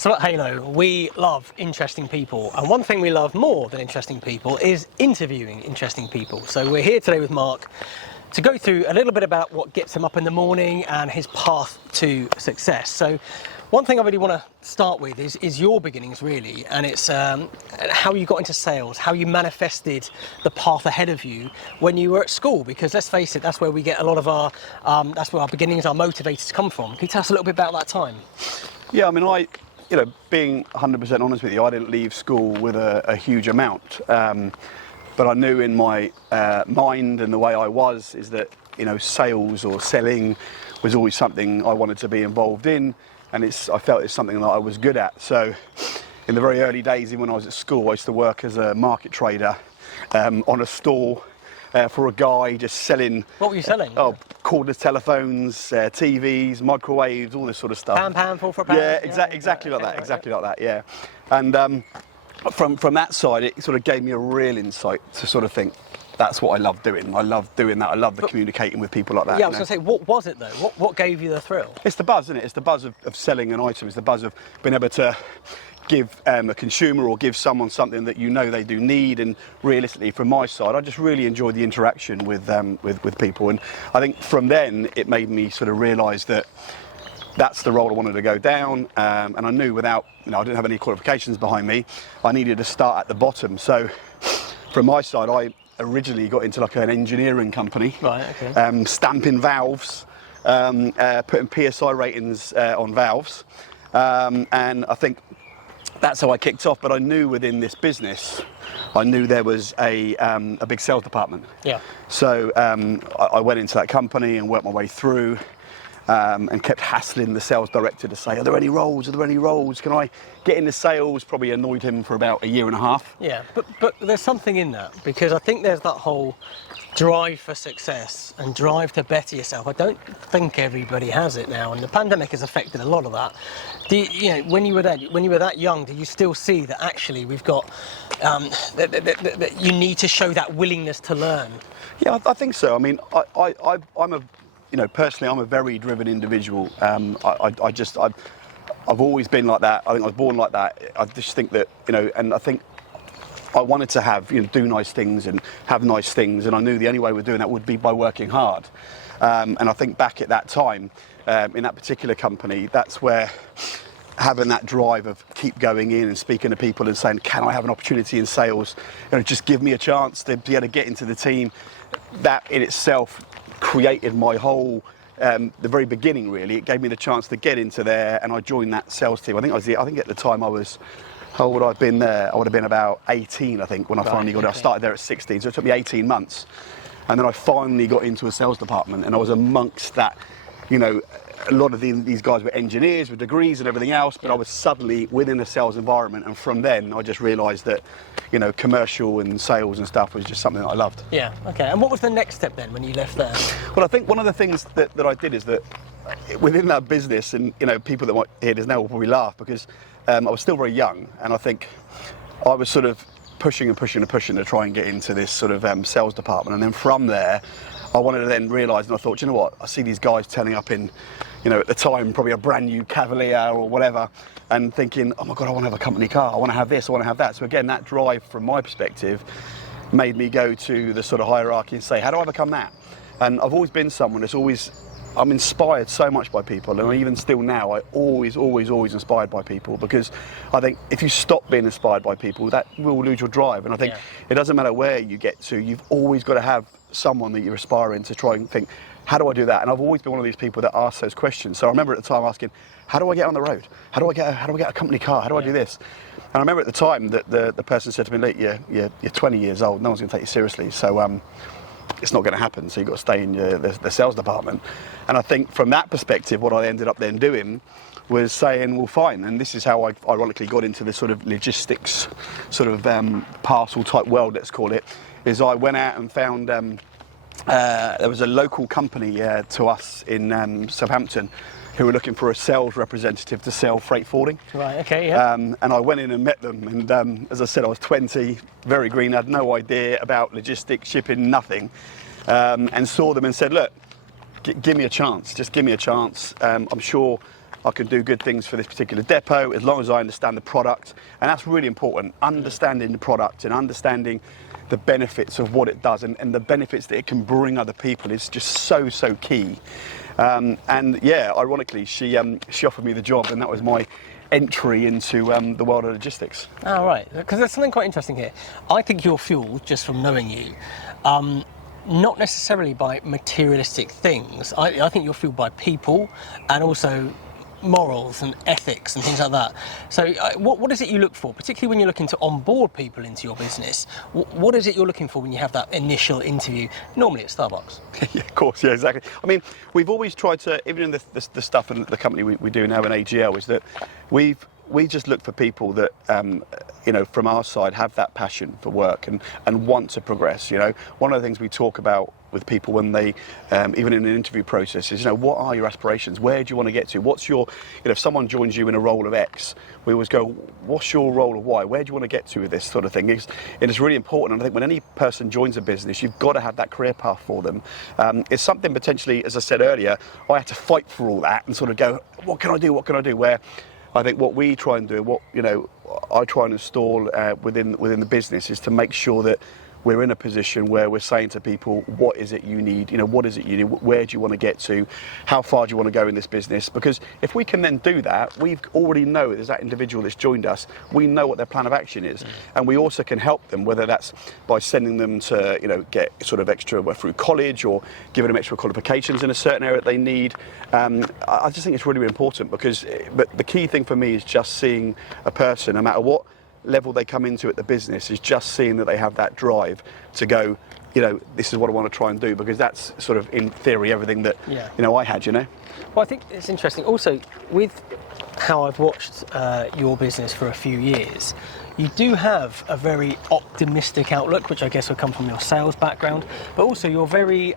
So at Halo, we love interesting people, and one thing we love more than interesting people is interviewing interesting people. So we're here today with Mark to go through a little bit about what gets him up in the morning and his path to success. So one thing I really want to start with is your beginnings, really, and it's how you got into sales, how you manifested the path ahead of you when you were at school, because let's face it, that's where we get a lot of our, that's where our beginnings, our motivators come from. Can you tell us a little bit about that time? Yeah, I mean, being 100% honest with you, I didn't leave school with a huge amount. But I knew in my mind and the way I was is that, sales or selling was always something I wanted to be involved in. And I felt it's something that I was good at. So in the very early days, even when I was at school, I used to work as a market trader on a store for a guy just selling. What were you selling? Cordless telephones, TVs, microwaves, all this sort of stuff. Pound for a pound? Yeah, exactly like that, yeah. And from that side, it sort of gave me a real insight to sort of think, that's what I love doing. I love doing that. I love communicating with people like that. Yeah, I was going to say, what was it though? What gave you the thrill? It's the buzz, isn't it? It's the buzz of selling an item. It's the buzz of being able to give a consumer or give someone something that they do need. And realistically, from my side, I just really enjoyed the interaction with people. And I think from then, it made me sort of realise that that's the role I wanted to go down. And I knew without, I didn't have any qualifications behind me, I needed to start at the bottom. So from my side, I originally got into like an engineering company, right? Okay. Stamping valves, putting PSI ratings on valves, and I think that's how I kicked off. But I knew within this business, I knew there was a big sales department. Yeah. So I went into that company and worked my way through. And kept hassling the sales director to say, are there any roles? Are there any roles? Can I get into sales? Probably annoyed him for about a year and a half. Yeah, but there's something in that, because I think there's that whole drive for success and drive to better yourself. I don't think everybody has it now, and the pandemic has affected a lot of that. When you were that young, did you still see that actually we've got that you need to show that willingness to learn? Yeah, I think so. I mean, personally, I'm a very driven individual. I've always been like that. I think I was born like that. I just think that, and I think I wanted to have, do nice things and have nice things. And I knew the only way of doing that would be by working hard. And I think back at that time, in that particular company, that's where having that drive of keep going in and speaking to people and saying, can I have an opportunity in sales? Just give me a chance to be able to get into the team. That in itself created my whole, the very beginning really. It gave me the chance to get into there, and I joined that sales team. I think at the time I was, how old would I have been there? I would have been about 18, I think, when I finally got there. I started there at 16, so it took me 18 months. And then I finally got into a sales department, and I was amongst that, a lot of these guys were engineers with degrees and everything else, but I was suddenly within a sales environment, and from then I just realised that, commercial and sales and stuff was just something that I loved. Yeah, okay. And what was the next step then when you left there? Well, I think one of the things that I did is that within that business, and people that might hear this now will probably laugh, because I was still very young, and I think I was sort of pushing to try and get into this sort of sales department. And then from there, I wanted to then realise, and I thought, you know what, I see these guys turning up in, at the time, probably a brand new Cavalier or whatever, and thinking, oh my God, I want to have a company car, I want to have this, I want to have that. So again, that drive from my perspective made me go to the sort of hierarchy and say, how do I become that? And I've always been someone that's I'm inspired so much by people, and even still now, I always inspired by people, because I think if you stop being inspired by people, that will lose your drive. And I think it doesn't matter where you get to, you've always got to have someone that you're aspiring to try and think, how do I do that? And I've always been one of these people that asks those questions. So I remember at the time asking, how do I get on the road? How do I get a company car? How do I do this? And I remember at the time that the person said to me, look, you're 20 years old, no one's going to take you seriously. So it's not going to happen, so you've got to stay in the sales department. And I think from that perspective, what I ended up then doing was saying, well, fine. And this is how I ironically got into this sort of logistics, sort of parcel type world, let's call it, is I went out and found, there was a local company to us in Southampton who were looking for a sales representative to sell freight forwarding. Right, okay, yeah. And I went in and met them, and as I said, I was 20, very green, had no idea about logistics, shipping, nothing, and saw them and said, look, give me a chance, just give me a chance. I'm sure I can do good things for this particular depot as long as I understand the product. And that's really important, understanding the product and understanding the benefits of what it does and the benefits that it can bring other people is just so key. And yeah, ironically, she offered me the job, and that was my entry into the world of logistics. Oh, right, because there's something quite interesting here. I think you're fueled, just from knowing you, not necessarily by materialistic things. I think you're fueled by people and also morals and ethics and things like that. So what is it you look for, particularly when you're looking to onboard people into your business? What is it you're looking for when you have that initial interview, normally at Starbucks? Yeah, of course, yeah, exactly. I mean, we've always tried to, even in the stuff in the company we do now in AGL, is that we just look for people that, from our side, have that passion for work and want to progress. One of the things we talk about with people when they, even in an interview process, is, what are your aspirations? Where do you want to get to? What's your, if someone joins you in a role of X, we always go, what's your role of Y? Where do you want to get to with this sort of thing? It's really important. And I think when any person joins a business, you've got to have that career path for them. It's something potentially, as I said earlier, I had to fight for all that and sort of go, what can I do? What can I do? Where I think what we try and do, I try and install within the business is to make sure that we're in a position where we're saying to people, what is it you need? What is it you need? Where do you want to get to? How far do you want to go in this business? Because if we can then do that, we already know there's that individual that's joined us. We know what their plan of action is. And we also can help them, whether that's by sending them to, get sort of extra through college or giving them extra qualifications in a certain area that they need. I just think it's really, really important but the key thing for me is just seeing a person, no matter what level they come into at the business, is just seeing that they have that drive to go, this is what I want to try and do, because that's sort of in theory everything that I had. Well, I think it's interesting also with how I've watched your business for a few years. You do have a very optimistic outlook, which I guess will come from your sales background, but also you're very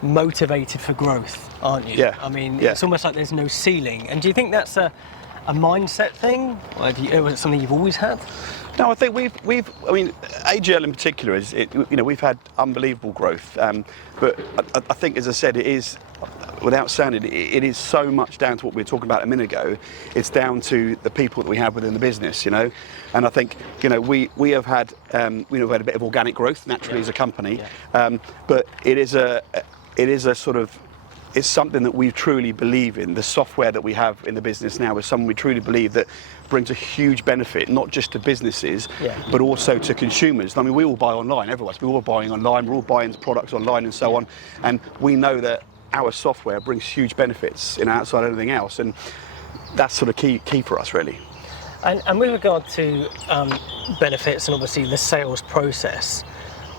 motivated for growth, aren't you? Yeah. I mean, it's almost like there's no ceiling. And do you think that's a mindset thing? Or was it something you've always had? No, I think AGL in particular we've had unbelievable growth. But I think, as I said, it is, without sounding, it is so much down to what we were talking about a minute ago. It's down to the people that we have within the business, And I think, we have had, we've had a bit of organic growth naturally as a company. But it is a sort of, it's something that we truly believe in. The software that we have in the business now is something we truly believe that brings a huge benefit, not just to businesses, but also to consumers. I mean, we all buy online, everyone's. We're all buying online, we're all buying products online and so on. And we know that our software brings huge benefits outside of anything else. And that's sort of key for us, really. And with regard to benefits and obviously the sales process,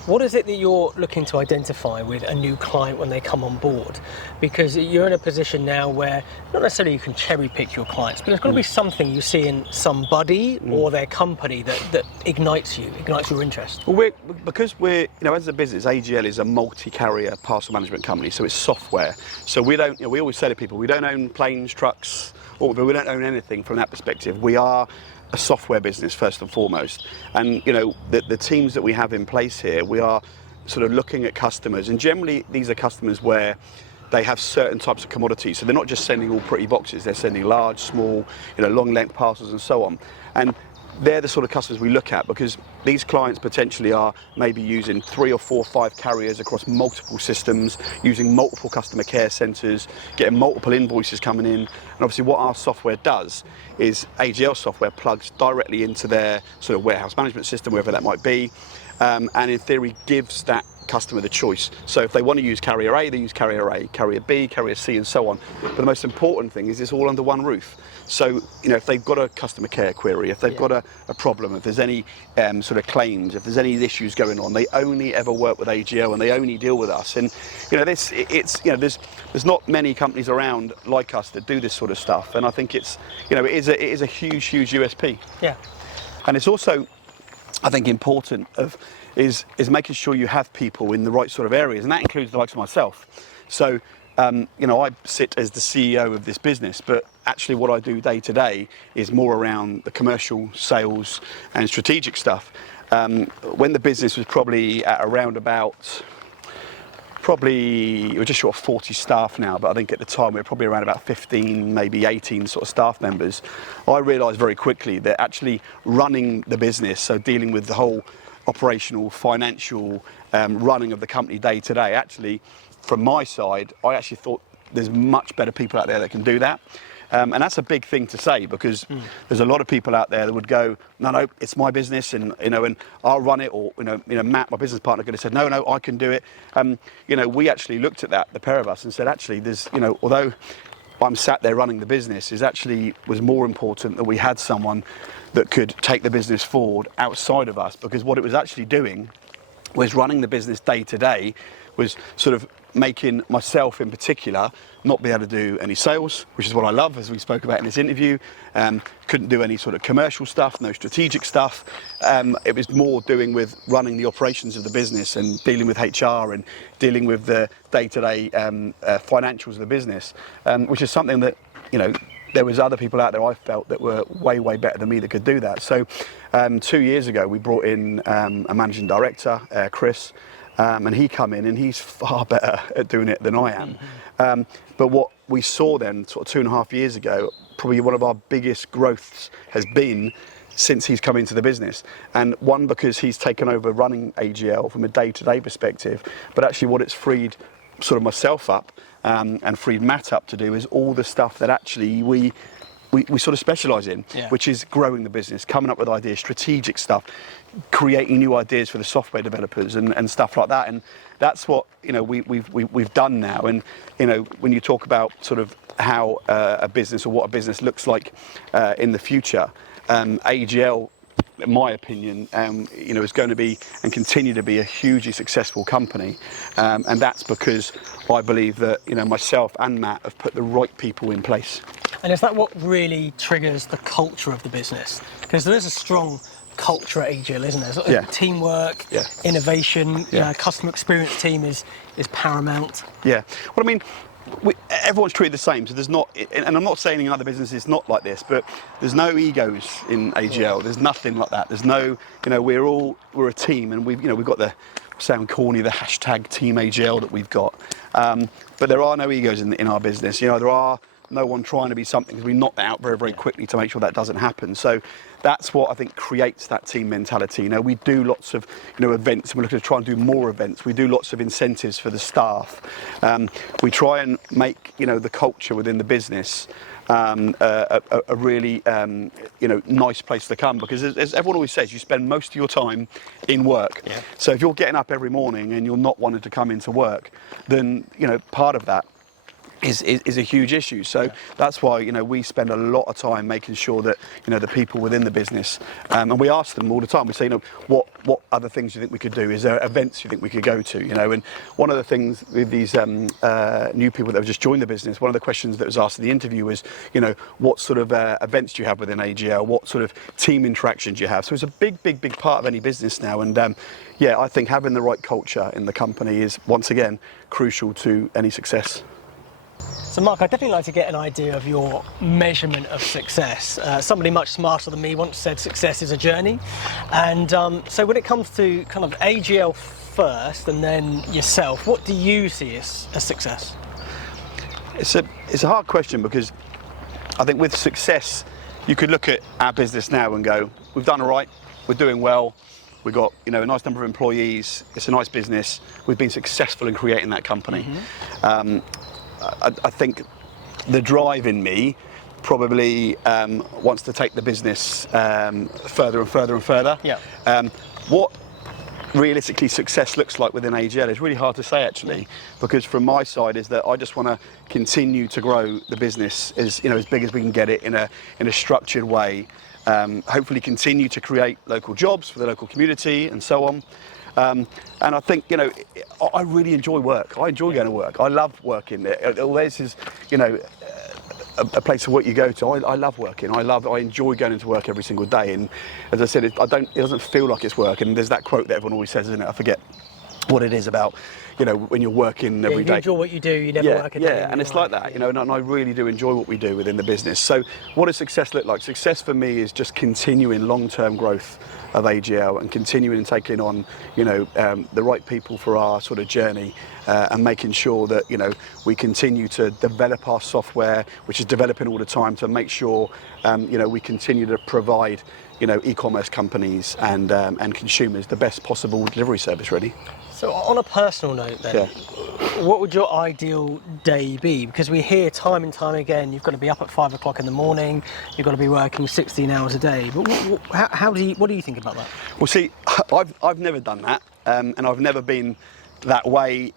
what is it that you're looking to identify with a new client when they come on board? Because you're in a position now where not necessarily you can cherry pick your clients, but there's got to be something you see in somebody or their company that ignites your interest. Well, because we're, as a business, AGL is a multi-carrier parcel management company, so it's software. So we don't, we always say to people, we don't own planes, trucks, or we don't own anything from that perspective. We are a software business first and foremost, and the teams that we have in place here, we are sort of looking at customers, and generally these are customers where they have certain types of commodities, so they're not just sending all pretty boxes, they're sending large, small, long length parcels and so on. And they're the sort of customers we look at, because these clients potentially are maybe using 3 or 4 or 5 carriers across multiple systems, using multiple customer care centres, getting multiple invoices coming in. And obviously what our software does is AGL software plugs directly into their sort of warehouse management system, wherever that might be, and in theory gives that customer the choice. So if they want to use carrier A, they use carrier A, carrier B, carrier C, and so on. But the most important thing is it's all under one roof. So, if they've got a customer care query, if they've got a problem, if there's any sort of claims, if there's any issues going on, they only ever work with AGL and they only deal with us. And, there's not many companies around like us that do this sort of stuff. And I think it is a huge USP. Yeah. And it's also, I think, important is making sure you have people in the right sort of areas, and that includes the likes of myself. So, I sit as the CEO of this business, but actually what I do day to day is more around the commercial, sales, and strategic stuff. When the business was probably at around about probably, we're just short of 40 staff now, but I think at the time we were probably around about 15, maybe 18 sort of staff members. I realised very quickly that actually running the business, so dealing with the whole operational, financial running of the company day to day, actually, from my side, I actually thought there's much better people out there that can do that. And that's a big thing to say, because there's a lot of people out there that would go, no, it's my business, and and I'll run it, or Matt, my business partner, could have said, no, I can do it. We actually looked at that, the pair of us, and said, actually, there's although I'm sat there running the business, was more important that we had someone that could take the business forward outside of us, because what it was actually doing was running the business day to day, was sort of making myself in particular not be able to do any sales, which is what I love, as we spoke about in this interview. Couldn't do any sort of commercial stuff, no strategic stuff. It was more doing with running the operations of the business and dealing with HR and dealing with the day-to-day financials of the business, which is something that, there was other people out there I felt that were way, way better than me that could do that. So 2 years ago, we brought in a managing director, Chris, and he come in and he's far better at doing it than I am. But what we saw then, sort of 2.5 years ago, probably one of our biggest growths has been since he's come into the business. And one, because he's taken over running AGL from a day-to-day perspective, but actually what it's freed sort of myself up and freed Matt up to do is all the stuff that actually we sort of specialise in, which is growing the business, coming up with ideas, strategic stuff, creating new ideas for the software developers and stuff like that. And that's what we've done now. And when you talk about sort of how a business, or what a business looks like in the future, AGL, in my opinion, is going to be and continue to be a hugely successful company, and that's because I believe that myself and Matt have put the right people in place. And is that what really triggers the culture of the business? Because there is a strong culture at AGL, isn't there? Sort of teamwork, innovation, customer experience team is paramount. Yeah. Well, I mean, everyone's treated the same, so there's not, and I'm not saying in other businesses it's not like this, but there's no egos in AGL. There's nothing like that. There's no, we're a team, and we've got the, sound corny, the hashtag Team AGL that we've got. But there are no egos in our business. There are no one trying to be something, because we knock that out very, very quickly to make sure that doesn't happen. So that's what I think creates that team mentality. We do lots of events, and we're looking to try and do more events. We do lots of incentives for the staff. We try and make the culture within the business a really nice place to come, because as everyone always says, you spend most of your time in work. So if you're getting up every morning and you're not wanting to come into work, then part of that is a huge issue. So that's why we spend a lot of time making sure that the people within the business, and we ask them all the time. We say, what other things do you think we could do? Is there events you think we could go to? And one of the things with these new people that have just joined the business, one of the questions that was asked in the interview was, what sort of events do you have within AGL? What sort of team interactions do you have? So it's a big part of any business now. And I think having the right culture in the company is, once again, crucial to any success. So Mark, I'd definitely like to get an idea of your measurement of success. Somebody much smarter than me once said success is a journey. And so when it comes to kind of AGL first and then yourself, what do you see as a success? It's a hard question, because I think with success, you could look at our business now and go, we've done all right, we're doing well, we've got a nice number of employees, it's a nice business, we've been successful in creating that company. I think the drive in me probably wants to take the business further and further and further. What realistically success looks like within AGL is really hard to say, actually, because from my side is that I just want to continue to grow the business as big as we can get it in a structured way. Hopefully continue to create local jobs for the local community and so on. And I think, I really enjoy work. I enjoy going to work. I love working. Although this is, a place of work you go to, I love working. I enjoy going into work every single day. And as I said, it doesn't feel like it's work. And there's that quote that everyone always says, isn't it? I forget what it is about, you know, when you're working every day. You enjoy what you do, you never work a day. Yeah, and it's like that, you know, and I really do enjoy what we do within the business. So what does success look like? Success for me is just continuing long-term growth of AGL and continuing and taking on, you know, the right people for our sort of journey, and making sure that, you know, we continue to develop our software, which is developing all the time, to make sure, you know, we continue to provide, you know, e-commerce companies and consumers the best possible delivery service, really. So on a personal note then, what would your ideal day be? Because we hear time and time again, you've got to be up at 5 o'clock in the morning, you've got to be working 16 hours a day. But what do you think about that? Well, see, I've never done that, and I've never been that way.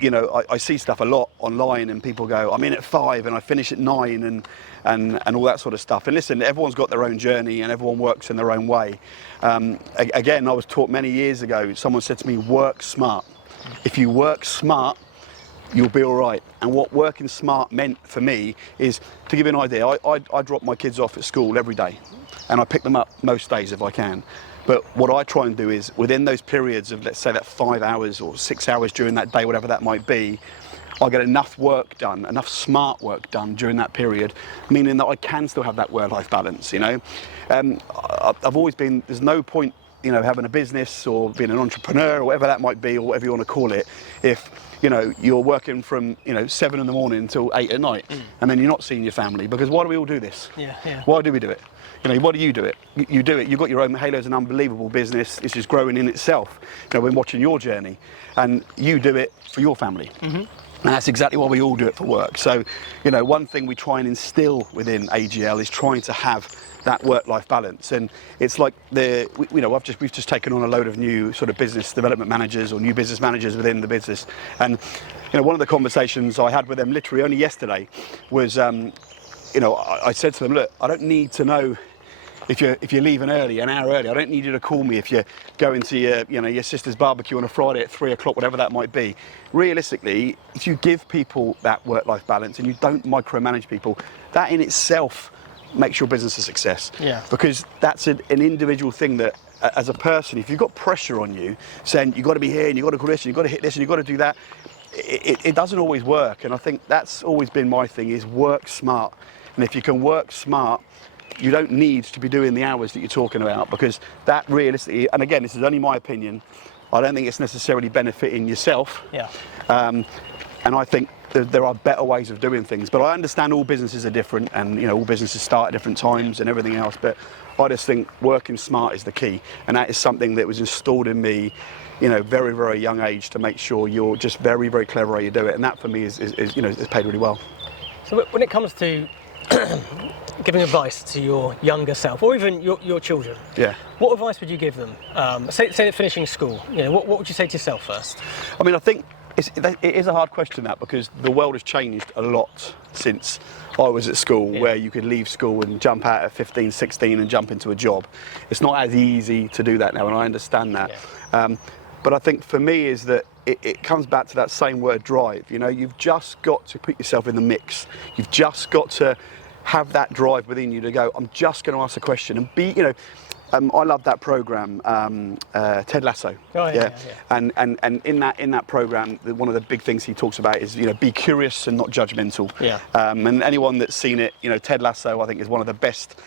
You know, I see stuff a lot online, and people go, I'm in at 5 and I finish at 9, and all that sort of stuff. And listen, everyone's got their own journey and everyone works in their own way. Again, I was taught many years ago, someone said to me, work smart. If you work smart, you'll be all right. And what working smart meant for me is, to give you an idea, I drop my kids off at school every day, and I pick them up most days if I can. But what I try and do is, within those periods of, let's say, that 5 hours or 6 hours during that day, whatever that might be, I get enough work done, enough smart work done during that period, meaning that I can still have that work-life balance, you know. I've always been, there's no point, you know, having a business or being an entrepreneur or whatever that might be, or whatever you want to call it, if, you know, you're working from, you know, 7 in the morning until 8 at night, and then you're not seeing your family. Because why do we all do this? Why do we do it? You know, why do you do it? You do it, you've got your own, Halo's an unbelievable business, it's just growing in itself. You know, we're watching your journey, and you do it for your family. And that's exactly why we all do it for work. So, you know, one thing we try and instill within AGL is trying to have that work-life balance. And it's like you know, we've just taken on a load of new sort of business development managers or new business managers within the business. And, you know, one of the conversations I had with them literally only yesterday was, you know, I said to them, look, I don't need to know if you're leaving early, an hour early. I don't need you to call me if you're going to your sister's barbecue on a Friday at 3 o'clock, whatever that might be. Realistically, if you give people that work-life balance and you don't micromanage people, that in itself makes your business a success. Because that's an individual thing that, as a person, if you've got pressure on you saying you've got to be here and you've got to do this and you've got to hit this and you've got to do that, it doesn't always work. And I think that's always been my thing, is work smart. And if you can work smart, you don't need to be doing the hours that you're talking about, because that realistically, and again, this is only my opinion, I don't think it's necessarily benefiting yourself. And I think there are better ways of doing things. But I understand all businesses are different, and, you know, all businesses start at different times and everything else. But I just think working smart is the key, and that is something that was installed in me, you know, very, very young age, to make sure you're just very, very clever how you do it. And that for me is you know, is paid really well. So when it comes to giving advice to your younger self, or even your children, what advice would you give them? Say they're finishing school, you know, what would you say to yourself first? I mean, I think it is a hard question, that, because the world has changed a lot since I was at school, where you could leave school and jump out at 15, 16 and jump into a job. It's not as easy to do that now, and I understand that. But I think for me is that it comes back to that same word, drive. You know, you've just got to put yourself in the mix. You've just got to have that drive within you to go, I'm just going to ask a question and be, you know, I love that program, Ted Lasso. And in that program, one of the big things he talks about is, you know, be curious and not judgmental. And anyone that's seen it, you know, Ted Lasso, I think, is one of the best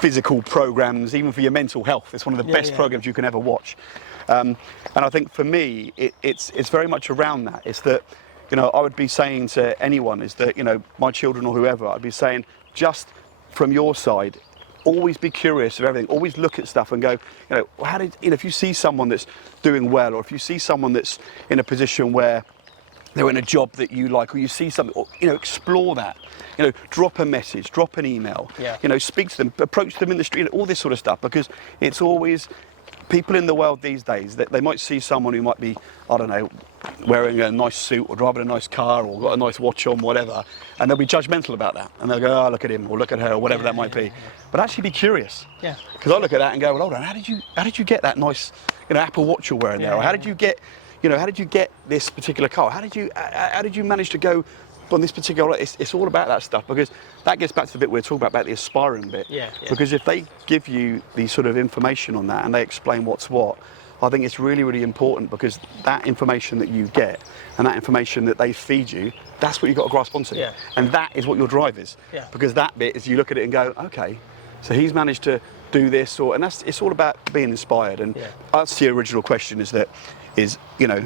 physical programs, even for your mental health. It's one of the best programs you can ever watch. And I think for me, it's very much around that. It's that, you know, I would be saying to anyone is that, you know, my children or whoever, I'd be saying, just from your side, always be curious of everything. Always look at stuff and go, you know, if you see someone that's doing well, or if you see someone that's in a position where they're in a job that you like, or you see something, you know, explore that. You know, drop a message, drop an email. You know, speak to them, approach them in the street, all this sort of stuff, because it's always people in the world these days that they might see someone who might be, I don't know, wearing a nice suit or driving a nice car or got a nice watch on, whatever, and they'll be judgmental about that, and they'll go, oh, look at him or look at her or whatever that might be. But actually be curious. Because I look at that and go, well, hold on, how did you get that nice, you know, Apple Watch you're wearing there? Or how did you get, you know, how did you get this particular car? How did you manage to go on this particular? It's all about that stuff, because that gets back to the bit we're talking about the aspiring bit. Because if they give you the sort of information on that and they explain what's what, I think it's really, really important, because that information that you get and that information that they feed you, that's what you've got to grasp onto. Yeah. And that is what your drive is. Yeah. Because that bit is you look at it and go, okay, so he's managed to do this, and it's all about being inspired. And that's the original question, is you know,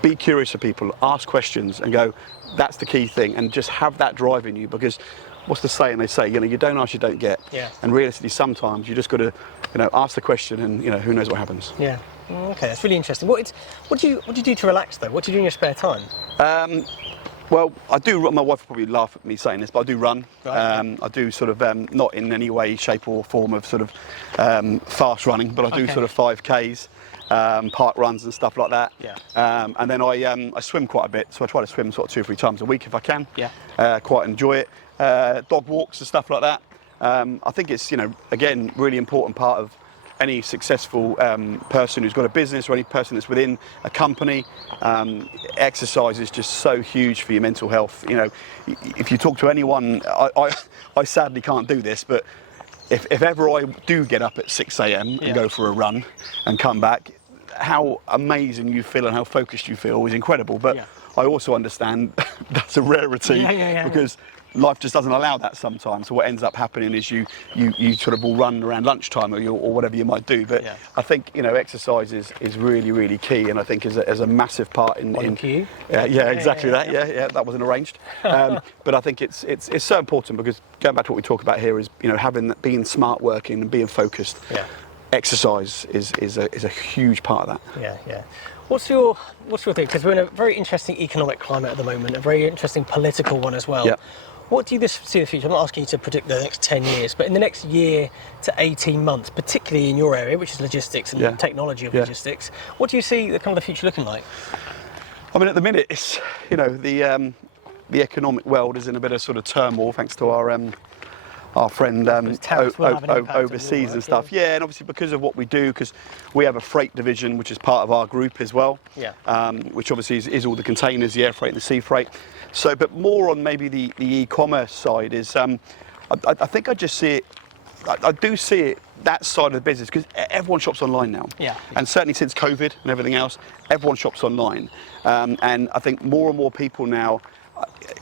be curious of people, ask questions and go, that's the key thing, and just have that drive in you, because what's the saying they say, you know, you don't ask, you don't get. Yeah. And realistically, sometimes you just got to, you know, ask the question, and, you know, who knows what happens. Yeah. Okay, that's really interesting. What do you do to relax though? What do you do in your spare time? Well, I do. My wife will probably laugh at me saying this, but I do run. Right. I do sort of not in any way, shape, or form of sort of fast running, but I do sort of 5Ks, park runs and stuff like that. Yeah. And then I swim quite a bit, so I try to swim sort of 2 or 3 times a week if I can. Yeah. Quite enjoy it. Dog walks and stuff like that. I think it's, you know, again, really important part of any successful person who's got a business, or any person that's within a company. Exercise is just so huge for your mental health. You know, if you talk to anyone, I sadly can't do this, but if ever I do get up at 6 a.m. and go for a run and come back, how amazing you feel and how focused you feel is incredible. But I also understand that's a rarity, because life just doesn't allow that sometimes. So what ends up happening is you sort of will run around lunchtime, or whatever you might do. But I think, you know, exercise is really, really key, and I think is a massive part in you. Exactly that. Yeah, that wasn't arranged. But I think it's so important, because going back to what we talk about here is, you know, being smart working and being focused. Yeah. Exercise is a huge part of that. Yeah. What's your thing? Because we're in a very interesting economic climate at the moment, a very interesting political one as well. Yeah. What do you see in the future? I'm not asking you to predict the next 10 years, but in the next year to 18 months, particularly in your area, which is logistics and technology of logistics, what do you see the kind of the future looking like? I mean, at the minute, it's, you know, the economic world is in a bit of sort of turmoil, thanks to our friend overseas and stuff. Yeah, and obviously because of what we do, because we have a freight division which is part of our group as well. Yeah. Which obviously is all the containers, the air freight and the sea freight. So, but more on maybe the e-commerce side is, I think I just see it. I do see it, that side of the business, because everyone shops online now. Yeah. And certainly since COVID and everything else, everyone shops online. And I think more and more people now,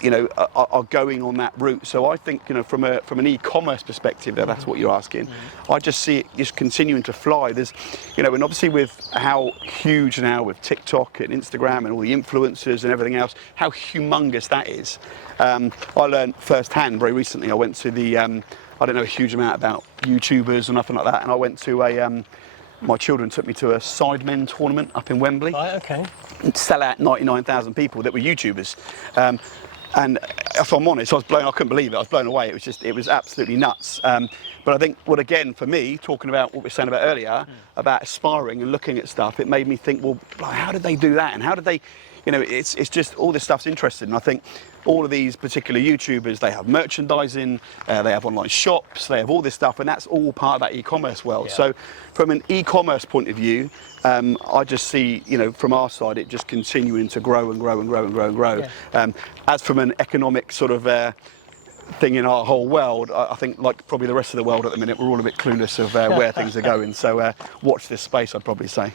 you know, are going on that route. So I think, you know, from an e-commerce perspective, that's what you're asking. I just see it just continuing to fly. There's, you know, and obviously with how huge now with TikTok and Instagram and all the influencers and everything else, how humongous that is. I learned firsthand very recently. I went to the, I don't know a huge amount about YouTubers or nothing like that, and I went to my children took me to a Sidemen tournament up in Wembley. Right, okay. Sell out 99,000 people that were YouTubers. And if I'm honest, I couldn't believe it. I was blown away. It was absolutely nuts. But I think, again, for me, talking about what we were saying about earlier, about aspiring and looking at stuff, it made me think, well, how did they do that? And how did they, you know, it's just all this stuff's interesting. And I think all of these particular YouTubers, they have merchandising, they have online shops, they have all this stuff, and that's all part of that e-commerce world. Yeah. So from an e-commerce point of view, I just see, you know, from our side, it just continuing to grow and grow and grow and grow and grow. Yeah. As from an economic sort of thing in our whole world, I think, like probably the rest of the world at the minute, we're all a bit clueless of where things are going. So watch this space, I'd probably say.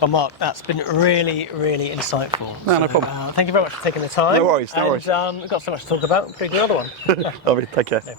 Well, Mark, that's been really, really insightful. No problem. Thank you very much for taking the time. No worries, no worries. We've got so much to talk about. We'll do another one. Lovely, take care. No.